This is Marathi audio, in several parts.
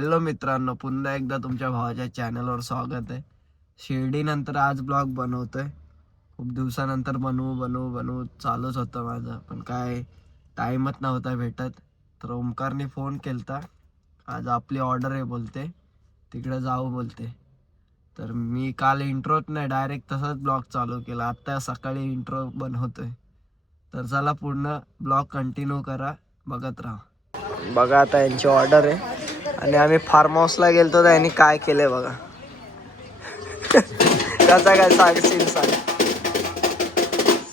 हॅलो मित्रांनो, पुन्हा एकदा तुमच्या भावाच्या चॅनलवर स्वागत आहे. शिर्डीनंतर आज ब्लॉग बनवतोय. खूप दिवसानंतर बनवू चालूच होतं माझं, पण काय टाईमच नव्हता भेटत. तर ओमकारने फोन केलता, आज आपली ऑर्डर आहे बोलते, तिकडे जाऊ बोलते. तर मी काल इंट्रोच नाही, डायरेक्ट तसाच ब्लॉग चालू केला. आत्ता सकाळी इंट्रो बनवतोय. तर चला पूर्ण ब्लॉग कंटिन्यू करा, बघत राहा. बघा आता यांची ऑर्डर आहे आणि आम्ही फार्म हाऊसला गेलतो. तर यांनी काय केलंय बघा. कसा काय सांग,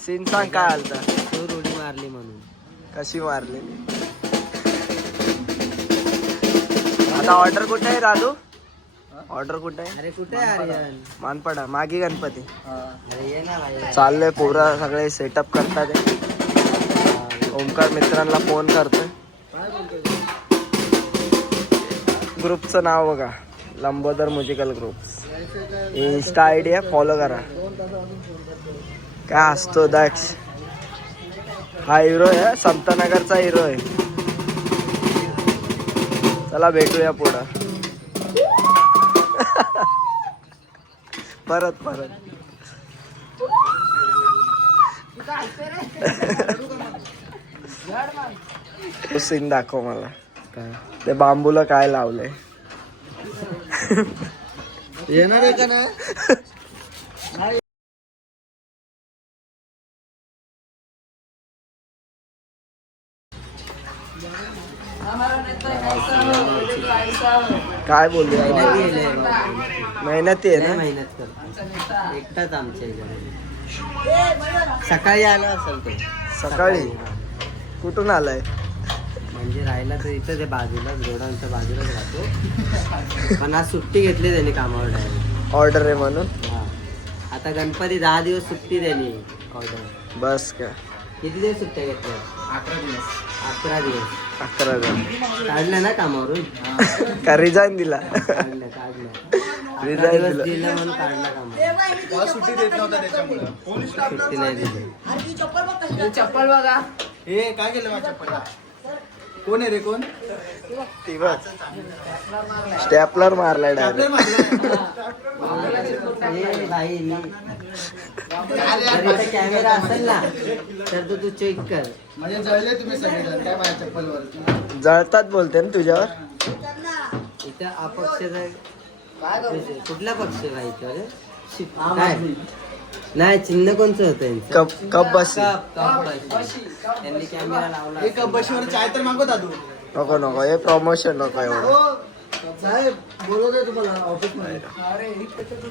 सीन सांग काय आलता. चोर उडी मारली म्हणून. कशी मारली आता. ऑर्डर कुठे आहे राजू? ऑर्डर कुठे आहे? अरे कुठे आर्यन? मानपाडा मागे गणपती. अरे ये ना भाई. चाललंय पोरा सगळे सेटअप करतात. ओमकार मित्रांना फोन करतोय. ग्रुपचं नाव बघा, Lambodar musical group. Insta ID आहे, फॉलो करा. काय असतो दॅट्स. हा हिरो आहे, संतनगरचा हिरो आहे. चला भेटूया पुढं. परत सीन दाखव मला. ते बांबूला काय लावलंय. येणार आहे का ना? काय बोलले? मेहनती आहे ना. मेहनत करतो एकटाच आमच्या इकडे. सकाळी आला असेल तो. सकाळी कुठून आलाय? म्हणजे राहिला तर इथं ते बाजूला रोडांच्या बाजूलाच राहतो. पण आज सुट्टी घेतली त्यांनी कामावर डायरेक्ट. ऑर्डर आहे म्हणून. हा आता गणपती 10 दिवस सुट्टी त्यांनी ऑर्डर. बस का? किती दिवस सुट्ट्या घेतल्या? 11 दिवस. 11 जण काढलं ना कामावरून? का रिझाईन दिला? काढलं. रिझाईन दिवस दिला. दिलं म्हणून काढला कामावर. सुट्टी देत नव्हता त्याच्यामुळे. सुट्टी नाही दिली. चप्पल बघा. हे काय केलं माझ्या चप्पलला? कोण आहे रे? कोण? ती बघ, स्टॅपलर मारलाय आपल्या डायरेक्ट. ए भाई मी जर इथे कॅमेरा असेल ना तर तू चेक कर. म्हणजे जळले तुम्ही सगळेजण काय माझ्या चप्पलवर? जळतात बोलते ना तुझ्यावर. इथं अपक्षाचा कुठला पक्ष आहे इथं रे? काय? नाही, चिन्ह कोणचं होतं यांचं? कप बस. त्यांनी कॅमेरा लावला. एक बशीवर चाय तर मागव दादू. नको हे प्रमोशन नको एवढं. साहेब बोलवतोय तुम्हाला ऑफिस मध्ये.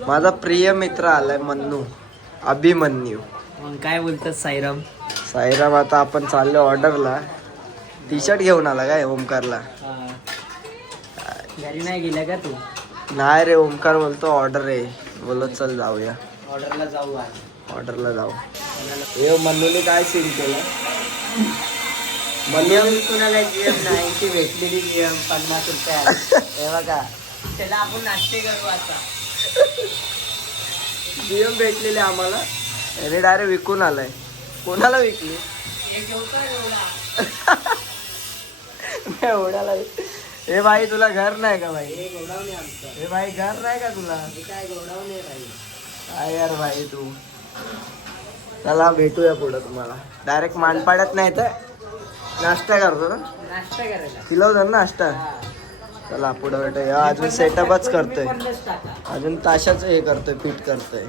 माझा प्रिय मित्र आलाय, मन्नू, अभिमन्यू. मग काय बोलतात साईराम? साईराम आता आपण चाललो ऑर्डरला. टी शर्ट घेऊन आला काय ओमकारला? घरी नाही गेला का तू? नाही रे, ओमकार बोलतो ऑर्डर आहे. बोलत चल जाऊया ऑर्डरला जाऊ. ऑर्डरला जाऊ. हे मन्नूने काय सीन केला? मन्नू कुणाला GM 90 भेटलेली GM 50 रुपये. हे बघा, त्याला आपण नाश्ते करू आता. जीएम भेटलेले आम्हाला. याने डायरेक्ट विकून आलाय. कोणाला विकली? एवढ्याला. हे भाई तुला घर नाही का भाई? हे गोडाऊन आहे आमचं. हे भाई घर नाही का तुला? हे काय गोडाऊन आहे भाई? काय यार भाई तू. चला भेटूया पुढं तुम्हाला. डायरेक्ट मानपाड्यात नाही तर नाश्ता करतो ना. नाश्ता करायला किलो धर नाश्ता. चला पुढं भेटूया. अजून सेटअपच करतोय. 50 टाका. अजून ताशाचं हे करतोय, पीठ करतोय.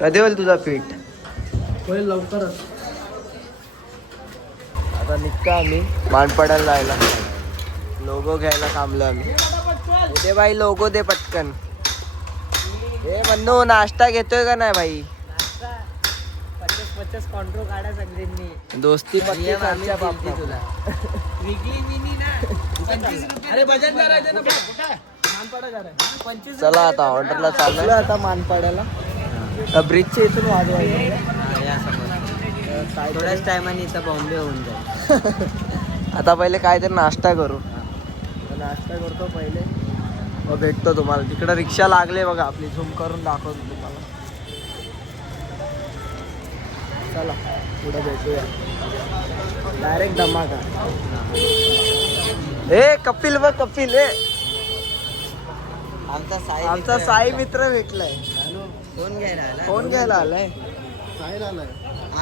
कधी होईल तुझा पीठ? होईल लवकरच. आता निघतो आम्ही मानपाड्याला जायला. लोगो घ्यायला थांबलो आम्ही. दे बाई लोगो दे पटकन. हे म्हणू नाश्ता घेतोय का नाही भाई? 50 कॉन्ट्रो काढा सगळ्यांनी. दोस्ती पक्की आम्ही करच्या दिलती बाप. तुला. विकली मिनी ना. 25 रुपये. अरे बजाज करायचं ना. कुठे मानपाडा करायचं. 25 चला आता ऑर्डरला चालू आता मानपाड्याला. ब्रिजच्या इथून वाजवायचं. थोड्याच टायमाने इथं बॉम्बे होऊन जाईल. आता पहिले काहीतरी नाश्ता करू. नाश्ता करतो पहिले, मग भेटतो तुम्हाला. तिकडं रिक्षा लागले बघा आपली. झूम करून दाखवतो तुम्हाला. चला पुढे भेटूया. डायरेक्ट धमाका. ए कपिल बघ, कपिल. आमचा साई आमचा साई मित्र भेटलाय. फोन घ्यायला आला. फोन घ्यायला आलाय.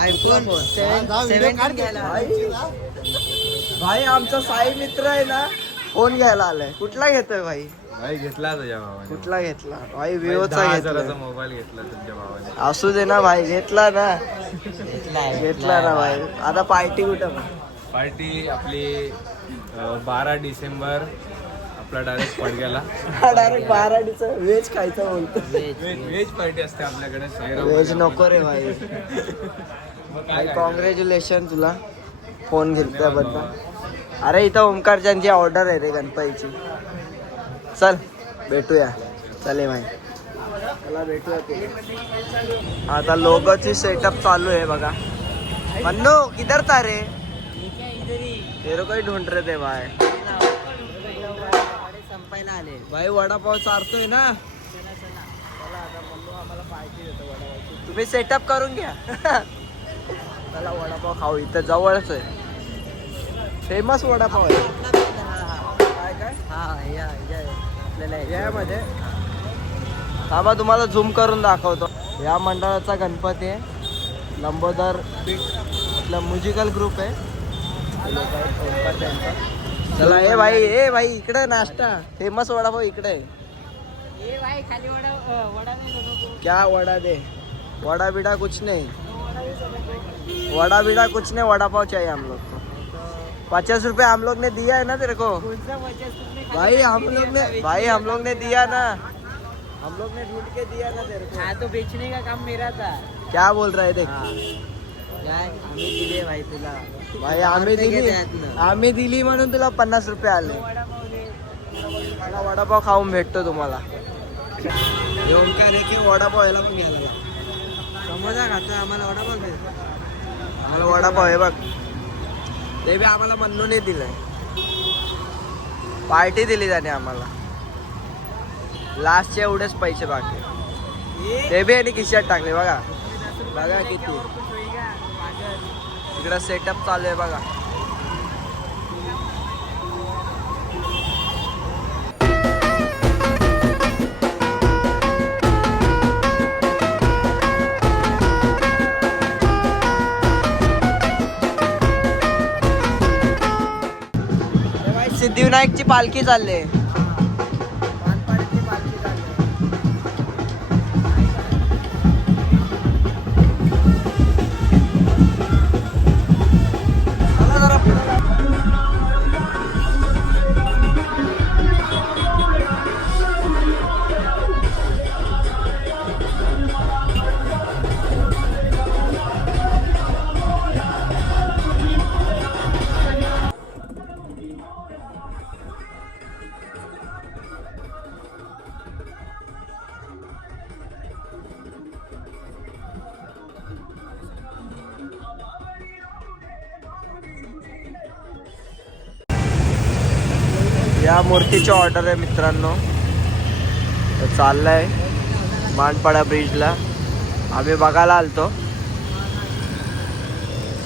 आयफोन 17 घ्यायला आला. भाई आमचा साई मित्र आहे ना, फोन घ्यायला आलाय. कुठला घेतोय भाई? भाई घेतला तुझ्या भावाने. कुठला घेतला भाई? विवोचा 10,000चा घेतला. मोबाईल घेतला तुमच्या भावाने. असू दे ना भाई, घेतला ना. घेतलाय. घेतला ना भाई. आता पार्टी कुठं मग? पार्टी आपली 12 डिसेंबर आपला डायरेक्ट पडग्याला. डायरेक्ट बाराडीचं व्हेज खायचं बोलतो. व्हेज पार्टी असते आपल्याकडे व्हेज नको रे भाई. भाई कॉंग्रॅच्युलेशन तुला फोन घेतल्याबद्दल. अरे इथं ओमकारच्यांची ऑर्डर आहे रे गणपतीची. चल भेटूया. चले भाई, चला भेटूया तू. आता लोगोची सेटअप चालू आहे बघा. मन्नू किधर था रे? तेरे को ही ढूंढ रहे थे भाई. संपायला आले. भाई वडापाव चारतोय ना. चला आता मन्नू आम्हाला पार्टी देतो वडापावची. तुम्ही सेटअप करून घ्या. चला वडापाव खाऊ. इथं जवळच आहे. फेमस वडापाव आहे. काय काय आपल्याला यामध्ये थांबा, तुम्हाला झूम करून दाखवतो. या मंडळाचा गणपती आहे. लंबोदर पीठ आपला म्युझिकल ग्रुप आहे. चला ए भाई इकडे नाश्ता. फेमस वडापाव इकडे आहे. क्या वडा दे? वडा बिडा कुछ नहीं. वडा बिडा कुछ नहीं, वडापाव चाहिए हम लोग को. 50 रुपए हम लोग ने दिया है ना तेरे को. भाई हम लोग ने दिया ना. हम लोग ने ढूंढ के दिया ना तेरे को. हाँ तो बेचने का काम मेरा था. क्या बोल रहा है देख. काय आम्ही दिले भाई तुला. भाई आम्ही दिली म्हणून तुला 50 रुपये आले. मला वडापाव खाऊन भेटतो तुम्हाला. येऊन काय रे की वडापाव यायला पण घ्यायला. समोसा खातो आम्हाला वडापाव दे. आम्हाला वडापाव आहे बघ. ते बी आम्हाला मन्नूने दिलंय. पार्टी दिली त्याने आम्हाला. लास्टचे एवढेच पैसे बाकी. ते बी आणि खिशात टाकले बघा. बघा किती. इकडं सेटअप चालू आहे बघा. सिद्धिविनायकची पालखी चालली. या मूर्तीची ऑर्डर आहे मित्रांनो. चाललंय मानपाडा ब्रिजला. आम्ही बघायला आलतो.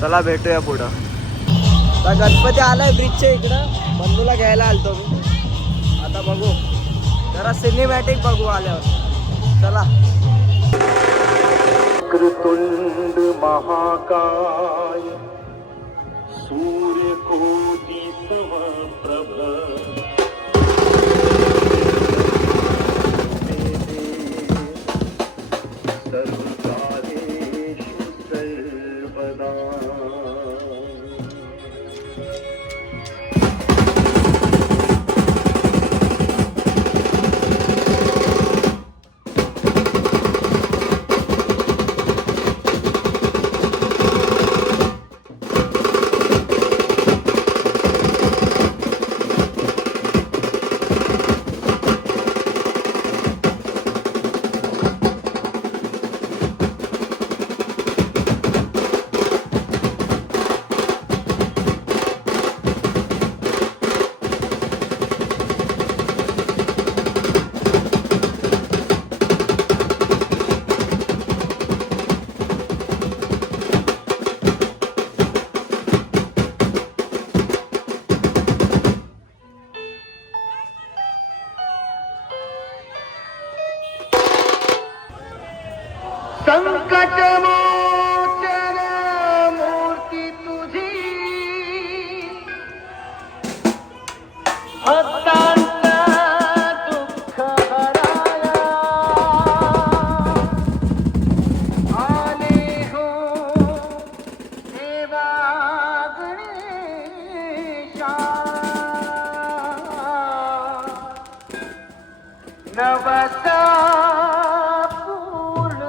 चला भेटूया पुढं. आता गणपती आलाय ब्रिजच्या इकडं. मन्नूला घ्यायला आलतो मी. आता बघू जरा सिनेमॅटिक बघू आल्यावर. चला. कृतुंड महाकाय सूर्यकोटि समप्रभ सर्वकार्येषु सर्वदा. नवसा पूर्ण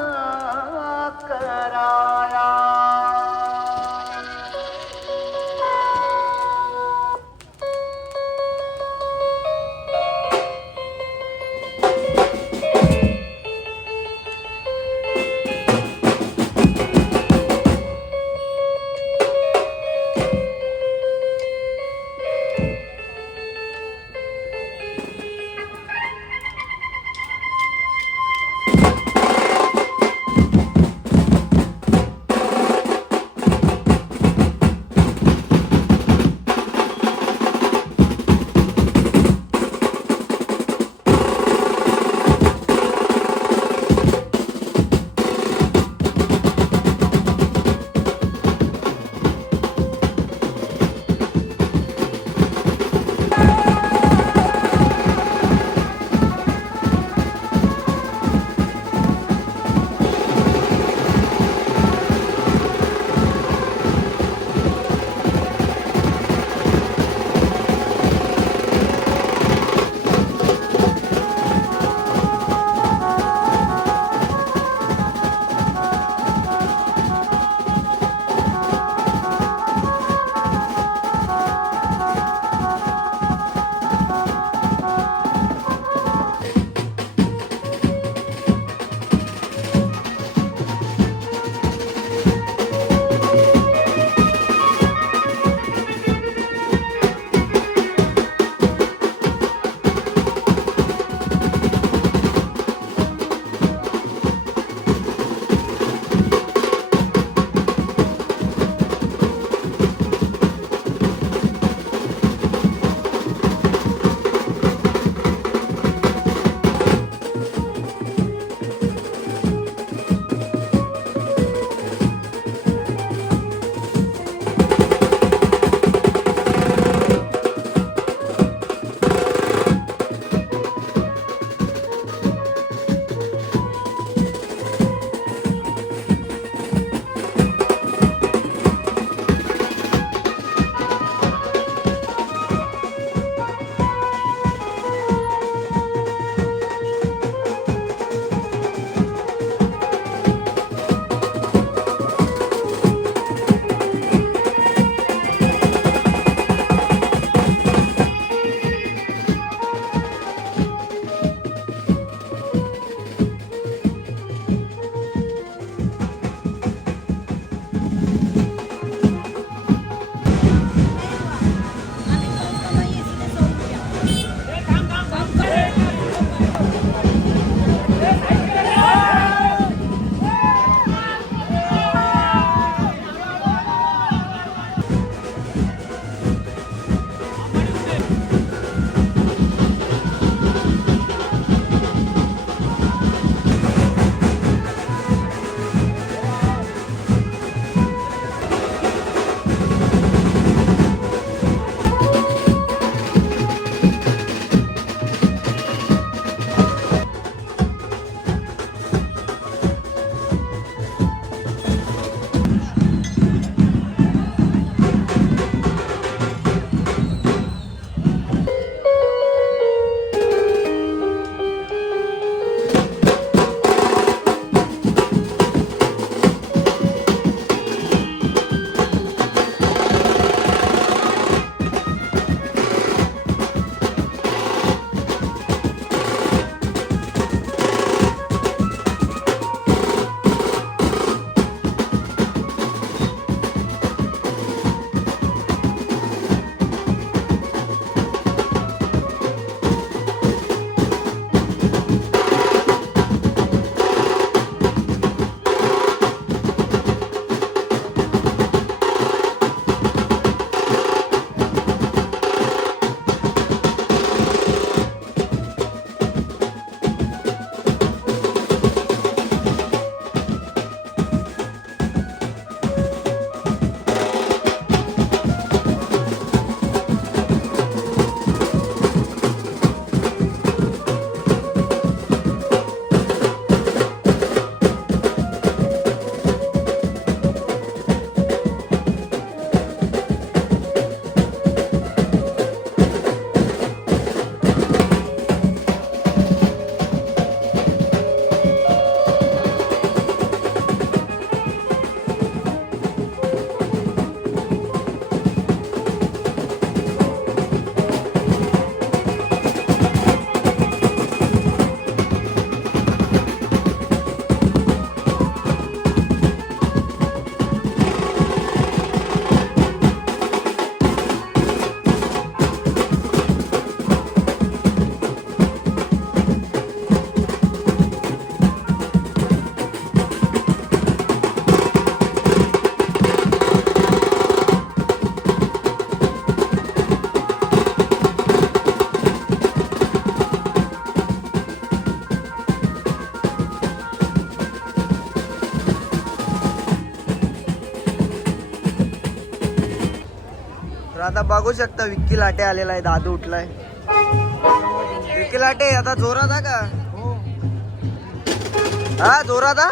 कराया तर आता बघू शकता विक्की लाटे आलेला आहे. दादू उठलाय. विक्की लाटे आता जोरात हा का? हा जोरात हा.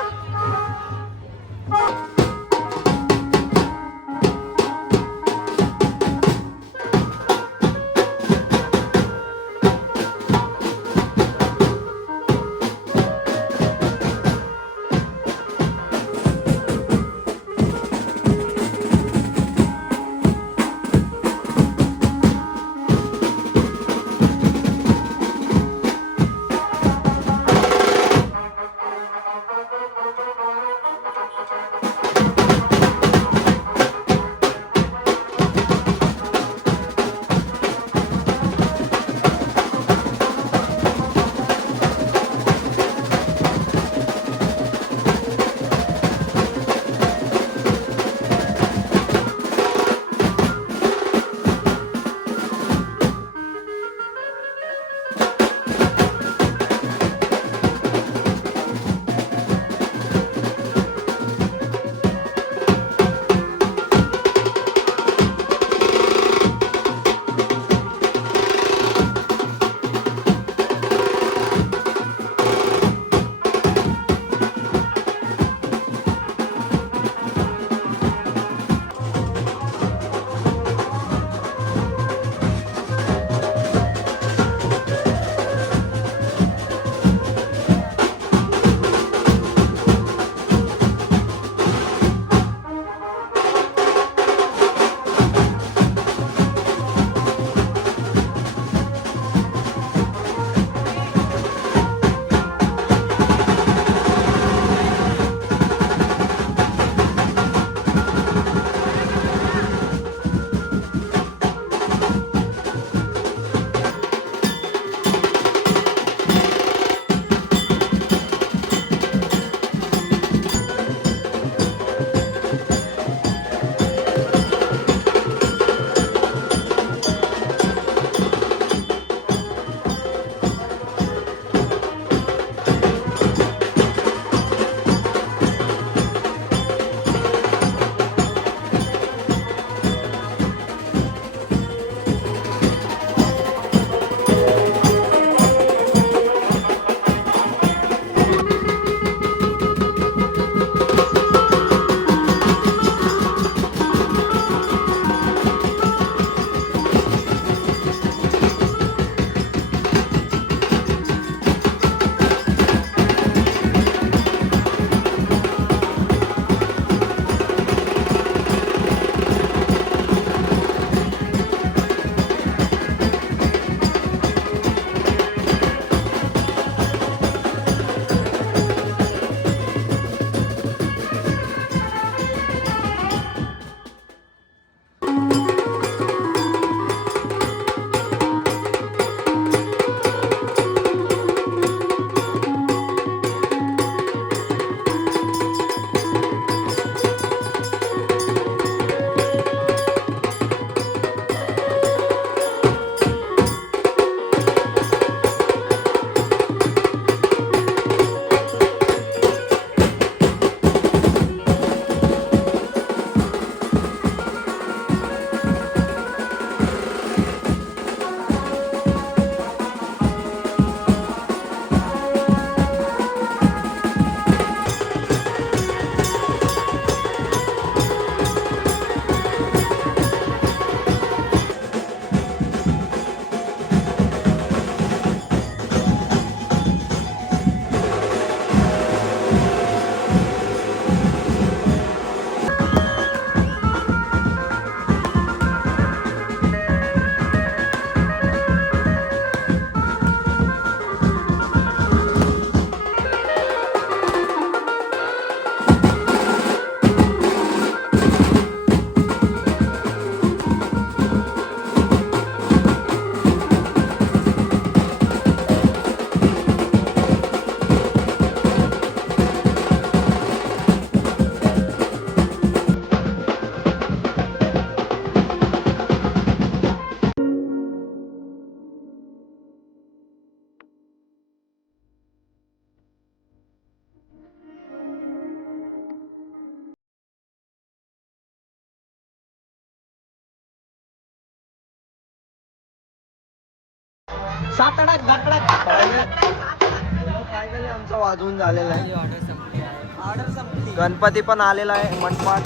फायनली आमचं वाजवून झालेलं आहे. ऑर्डर संपली. गणपती पण आलेला आहे मनपाट.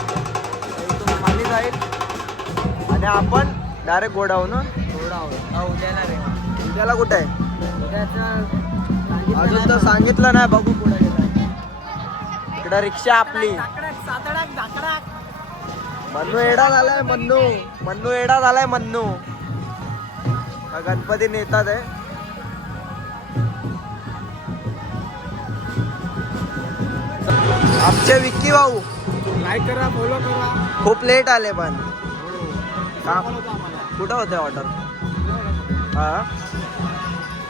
इथून खाली जाईल आणि आपण डायरेक्ट गोडाऊन. उद्याला रे. उद्याला कुठे आहे उद्याचं अजून तर सांगितलं नाही, बघू पुढे गेलं. इकडं रिक्षा आपली. मन्नू एडा झालाय. मन्नू एडा झालाय. हा गणपती नेतात आहे. आमचे विक्की भाऊ लाईक करा, फॉलो करा. खूप लेट आले पण. कुठं होते ऑर्डर? हा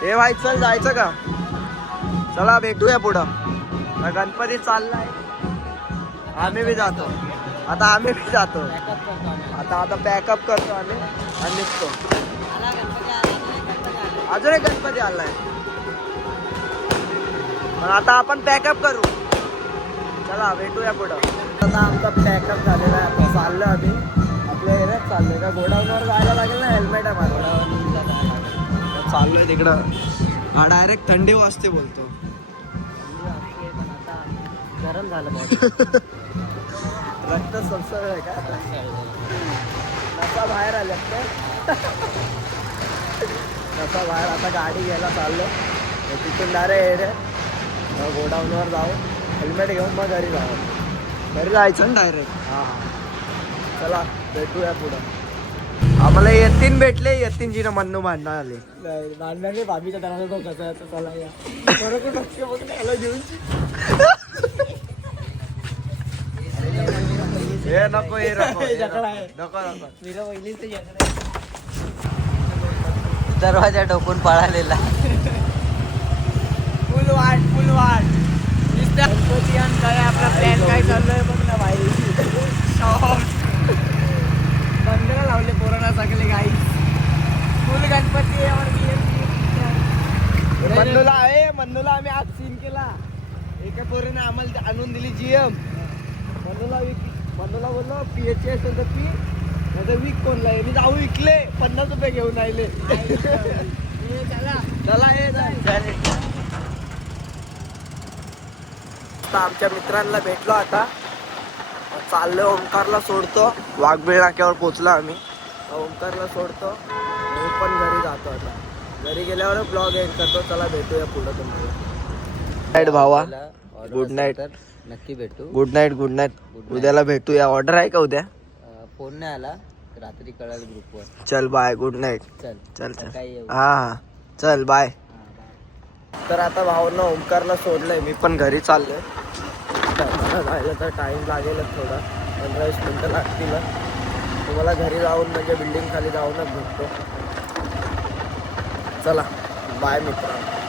हे भाई चल जायचं का? चला भेटूया पुढं. गणपती चाललाय. आम्ही बी जातो. आता पॅकअप करतो आम्ही आणि निघतो. अजून एक गणपती आलाय पण आता आपण पॅकअप करू. चला भेटूया पुढं. आता आमचा पॅकअप झालेला आहे. आता चाललो आम्ही आपल्या एरियात. चाललोय का गोडाऊनवर जायला लागेल ना. हेल्मेट आहे माझं. चाललोय तिकडं. हा डायरेक्ट थंडी वाजते बोलतो. गरम झालं रक्त सबसळलंय का? नसा बाहेर आले नसा बाहेर. आता गाडी घ्यायला चाललो. तिथून डायरेक्ट एरिया गोडाऊनवर जाऊ. हेल्मेट घेऊन मग घरी घरी जायचं ना डायरेक्ट. हां चला भेटूया पुढं. आम्हाला यतीन भेटले. यतीनजीनं मन्नू भांडणार आले. भांडणारे भाभीच्या दराला तो कसा चला या बरोबर घेऊन. हे नको हे नको दरवाजा टोकून पळालेला. फुल वाट गणपती आणि काय आपला प्लॅन काय चाललोय बघ ना भाई. बंदरा लावले पोरांना सगळे गाई. फुल गणपती मन्नूला आम्ही आज सीन केला. एका पोरीने आम्हाला आणून दिली GM. मन्नूला बोललो PH असेल तर पी, नाही तर वीक कोणला आहे. मी जाऊ विकले 50 रुपये घेऊन आले. चला हे आमच्या मित्रांना भेटलो. आता चाललोय ओंकारला सोडतो. वाघबीळ नाक्यावर पोचलो आम्ही. ओंकारला सोडतो. मी पण घरी जातो. आता घरी गेल्यावर ब्लॉग एंड करतो. चला भेटूया पुढं तुम्हाला. नाईट भावा. Good night. नक्की भेटू. Good night. उद्याला भेटूया. ऑर्डर आहे का उद्या? फोन नाही आला. रात्री कळाल ग्रुपवर. चल बाय. Good night. चल हा चल बाय. तर आता भावांना ओंकारला सोडलंय. मी पण घरी चाललोय. जायला तर टाइम लागेलच थोडा. 15-20 मिनिटं लागतील. तुम्हाला घरी जाऊन म्हणजे बिल्डिंग खाली जाऊनच भेटतो. चला बाय मित्रांनो.